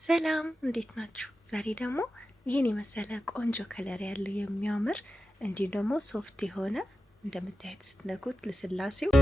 ሰላም እንዴት ናችሁ? ዛሬ ደግሞ ይህን የመሰለ ቆንጆ ከለር ያለው የሚያምር እንዲሁም ደግሞ ሶፍት የሆነ እንደምታዩት ስትነኩት ልስላሴው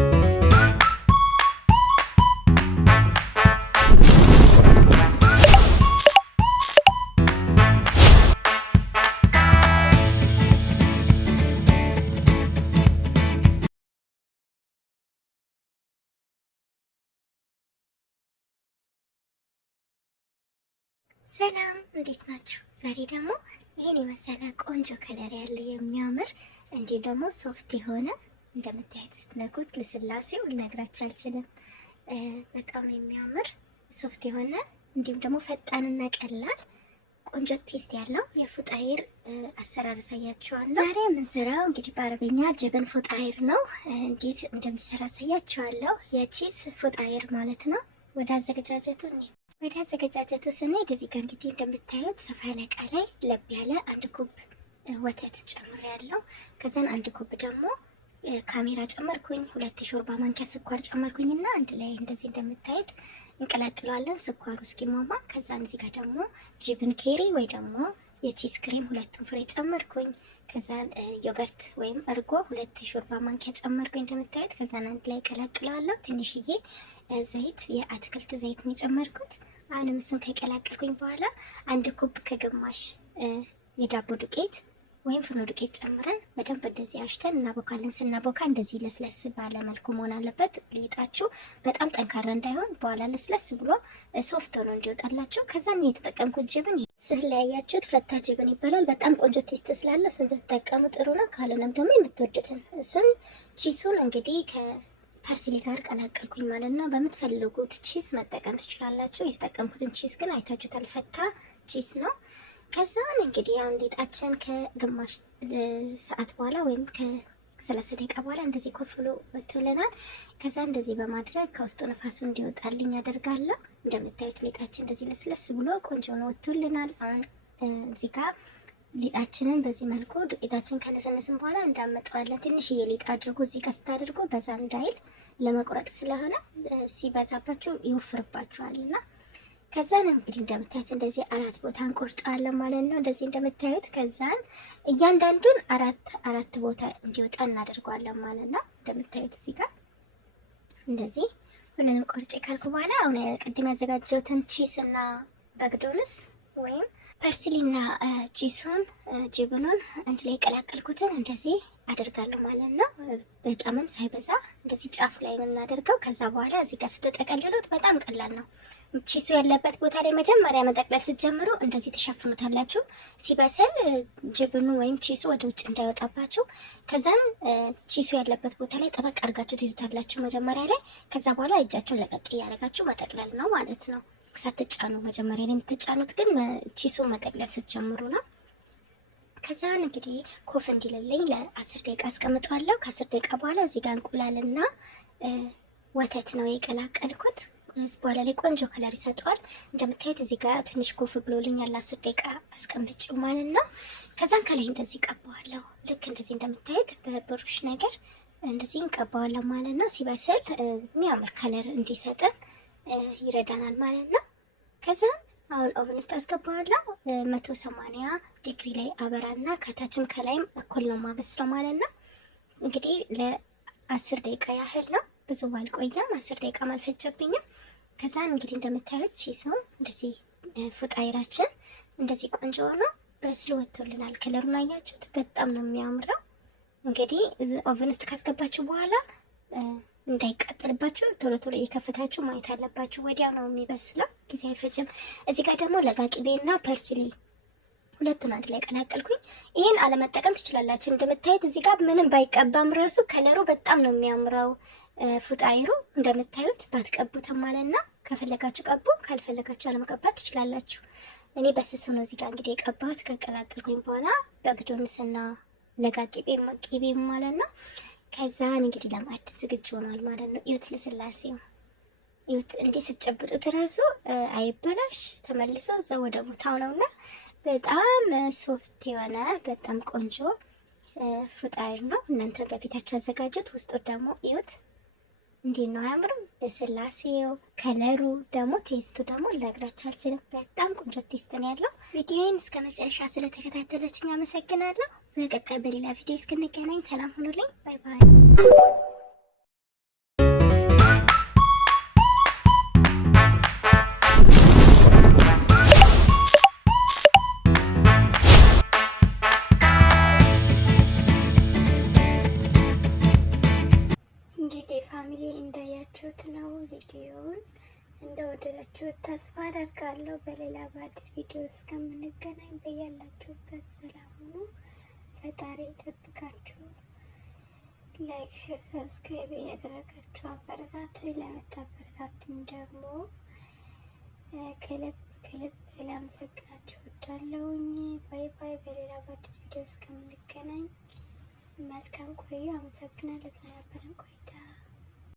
ሰላም እንዴት ናችሁ? ዛሬ ደግሞ ይህን የመሰለ ቆንጆ ከለር ያለው የሚያምር እንዲሁም ደግሞ ሶፍት የሆነ እንደምታዩት ስትነኩት ልስላሴው ልነግራችሁ አልችልም። በጣም የሚያምር ሶፍት የሆነ እንዲሁም ደግሞ ፈጣንና ቀላል ቆንጆ ቴስት ያለው የፉጣይር አሰራር አሳያችኋለሁ። ዛሬ የምንሰራው እንግዲህ በአረበኛ ጀበን ፉጣይር ነው። እንዴት እንደሚሰራ አሳያችኋለሁ። የቺዝ ፉጣይር ማለት ነው። ወደ አዘገጃጀቱ ስንሄድ እዚህ ጋር እንግዲህ እንደምታዩት ሰፋ ያለ እቃ ላይ ለብ ያለ አንድ ኩብ ወተት ጨምሬያለሁ። ከዛን አንድ ኩብ ደግሞ ካሜራ ጨመርኩኝ። 2 የሾርባ ማንኪያ ስኳር ጨመርኩኝና አንድ ላይ እንደዚህ እንደምታዩት እንቀላቅለዋለን ስኳሩ እስኪሟሟ። ከዛን እዚህ ጋር ደግሞ ጅብን ኬሪ ወይ ደግሞ የቺዝ ክሬም 2 ፍሬ ጨመርኩኝ። ከዛን ዮገርት ወይም እርጎ 2 የሾርባ ማንኪያ ጨመርኩኝ እንደምታዩት። ከዛን አንድ ላይ ቀላቅለዋለሁ። ትንሽዬ ዘይት የአትክልት ዘይት ነው የጨመርኩት። አሁንም እሱን ከቀላቀልኩኝ በኋላ አንድ ኩብ ከግማሽ የዳቦ ዱቄት ወይም ፍርኖ ዱቄት ጨምረን በደንብ እንደዚህ አሽተን እናቦካለን። ስናቦካ እንደዚህ ለስለስ ባለ መልኩ መሆን አለበት። ሊጣችሁ በጣም ጠንካራ እንዳይሆን በኋላ ለስለስ ብሎ ሶፍት ሆኖ እንዲወጣላችሁ። ከዛም የተጠቀምኩት ጅብን ስዕል ላይ ያያችሁት ፈታ ጅብን ይባላል። በጣም ቆንጆ ቴስት ስላለው እሱን ብትጠቀሙ ጥሩ ነው። ካልሆነም ደግሞ የምትወዱትን እሱን ቺሱን እንግዲህ ፐርስሊ ጋር ቀላቀልኩኝ ማለት ነው። በምትፈልጉት ቺዝ መጠቀም ትችላላችሁ። የተጠቀምኩትን ቺዝ ግን አይታችሁታል፣ ፈታ ቺዝ ነው። ከዛን እንግዲህ አሁን ሊጣችን ከግማሽ ሰዓት በኋላ ወይም ከ30 ደቂቃ በኋላ እንደዚህ ኮፍ ብሎ ወጥቶልናል። ከዛ እንደዚህ በማድረግ ከውስጡ ነፋሱ እንዲወጣልኝ ያደርጋለሁ። እንደምታዩት ሊጣችን እንደዚህ ለስለስ ብሎ ቆንጆ ነው ወጥቶልናል። አሁን እዚህ ጋር ሊጣችንን በዚህ መልኩ ዱቄታችን ከነሰነስን በኋላ እንዳመጣዋለን። ትንሽዬ ሊጥ አድርጉ። እዚህ ጋር ስታደርጉ በዛ እንዳይል ለመቁረጥ ስለሆነ ሲበዛባችሁ ይወፍርባችኋልና ከዛን እንግዲህ እንደምታዩት እንደዚህ 4 ቦታ እንቆርጠዋለን ማለት ነው። እንደዚህ እንደምታዩት ከዛን እያንዳንዱን አራት ቦታ እንዲወጣ እናደርገዋለን ማለት ነው። እንደምታዩት እዚህ ጋር እንደዚህ ሁሉንም ቆርጬ ካልኩ በኋላ አሁን ቅድም ያዘጋጀሁትን ቺስ እና በግዶንስ ወይም ፐርስሊና ቺሱን ጅብኑን አንድ ላይ የቀላቀልኩትን እንደዚህ አደርጋለሁ ማለት ነው። በጣምም ሳይበዛ እንደዚህ ጫፉ ላይ የምናደርገው። ከዛ በኋላ እዚህ ጋር ስትጠቀልሉት በጣም ቀላል ነው። ቺሱ ያለበት ቦታ ላይ መጀመሪያ መጠቅለል ስትጀምሩ እንደዚህ ተሸፍኑታላችሁ። ሲበስል ጅብኑ ወይም ቺሱ ወደ ውጭ እንዳይወጣባችሁ። ከዛም ቺሱ ያለበት ቦታ ላይ ጠበቅ አድርጋችሁ ትይዙታላችሁ መጀመሪያ ላይ። ከዛ በኋላ እጃችሁን ለቀቅ እያደረጋችሁ መጠቅለል ነው ማለት ነው። ሳትጫኑ መጀመሪያ ላይ የምትጫኑት ግን ቺሱን መጠቅለል ስትጀምሩ ነው። ከዛን እንግዲህ ኮፍ እንዲልልኝ ለ10 ደቂቃ አስቀምጠዋለሁ። ከ10 ደቂቃ በኋላ እዚህ ጋር እንቁላልና ወተት ነው የቀላቀልኩት። በኋላ ላይ ቆንጆ ከለር ይሰጠዋል። እንደምታዩት እዚህ ጋር ትንሽ ኮፍ ብሎልኛል። 10 ደቂቃ አስቀምጬው ማለት ነው። ከዛን ከላይ እንደዚህ ቀባዋለሁ። ልክ እንደዚህ እንደምታዩት በብሩሽ ነገር እንደዚህ እንቀባዋለን ማለት ነው። ሲበስል የሚያምር ከለር እንዲሰጠን ይረዳናል ማለት ነው። ከዛን አሁን ኦቨን ውስጥ አስገባዋለሁ። 180 ዲግሪ ላይ አበራና ከታችም ከላይም እኩል ነው ማበስለው ማለት ነው። እንግዲህ ለ10 ደቂቃ ያህል ነው፣ ብዙ ባልቆየም 10 ደቂቃ አልፈጀብኝም። ከዛን እንግዲህ እንደምታዩት ቺሱ እንደዚህ ፉጣይራችን እንደዚህ ቆንጆ ሆኖ በስሎ ወጥቶልናል። ከለሩን አያችሁት? በጣም ነው የሚያምረው። እንግዲህ ኦቨን ውስጥ ካስገባችሁ በኋላ እንዳይቃጠልባችሁ ቶሎ ቶሎ እየከፈታችሁ ማየት አለባችሁ። ወዲያው ነው የሚበስለው፣ ጊዜ አይፈጅም። እዚህ ጋር ደግሞ ለጋቂቤና ፐርስሊ ሁለቱን አንድ ላይ ቀላቀልኩኝ። ይህን አለመጠቀም ትችላላችሁ። እንደምታዩት እዚህ ጋር ምንም ባይቀባም ራሱ ከለሩ በጣም ነው የሚያምረው። ፉጣይሩ እንደምታዩት ባትቀቡትም ማለት ነው። ከፈለጋችሁ ቀቡ፣ ካልፈለጋችሁ አለመቀባት ትችላላችሁ። እኔ በስሱ ነው እዚህ ጋር እንግዲህ የቀባሁት። ከቀላቀልኩኝ በኋላ በግዶንስና ለጋቂቤ ማለት ነው። ከዛን እንግዲህ ለማዕድ ዝግጁ ሆኗል ማለት ነው። እዩት፣ ልስላሴው እዩት። እንዲህ ስትጨብጡት ራሱ አይበላሽ፣ ተመልሶ እዛ ወደ ቦታው ነውና በጣም ሶፍት የሆነ በጣም ቆንጆ ፉጣይር ነው። እናንተ በቤታችሁ አዘጋጁት። ውስጡ ደግሞ እዩት፣ እንዴት ነው አያምርም? ለስላሴው፣ ከለሩ ደግሞ ቴስቱ ደግሞ ልነግራችሁ አልችልም። በጣም ቆንጆ ቴስት ነው ያለው። ቪዲዮውን እስከ መጨረሻ ስለተከታተለችኝ አመሰግናለሁ። በቀጣይ በሌላ ቪዲዮ እስክንገናኝ ሰላም ሁኑልኝ። ባይ ባይ። ፋሚሊ እንዳያችሁት ነው። ቪዲዮውን እንደወደዳችሁት ተስፋ አደርጋለሁ። በሌላ በአዲስ ቪዲዮ እስከምንገናኝ በያላችሁበት ሰላም ሁኑ። ፈጣሪ ይጠብቃችሁ። ላይክ፣ ሼር፣ ሰብስክራይብ እያደረጋችሁ አበረታቱ። ለምታበረታቱኝ ደግሞ ከልብ ላመሰግናችሁ እወዳለሁኝ። ባይ ባይ። በሌላ በአዲስ ቪዲዮ እስከምንገናኝ መልካም ቆዩ። አመሰግናለሁ ስለነበረን ቆይታ።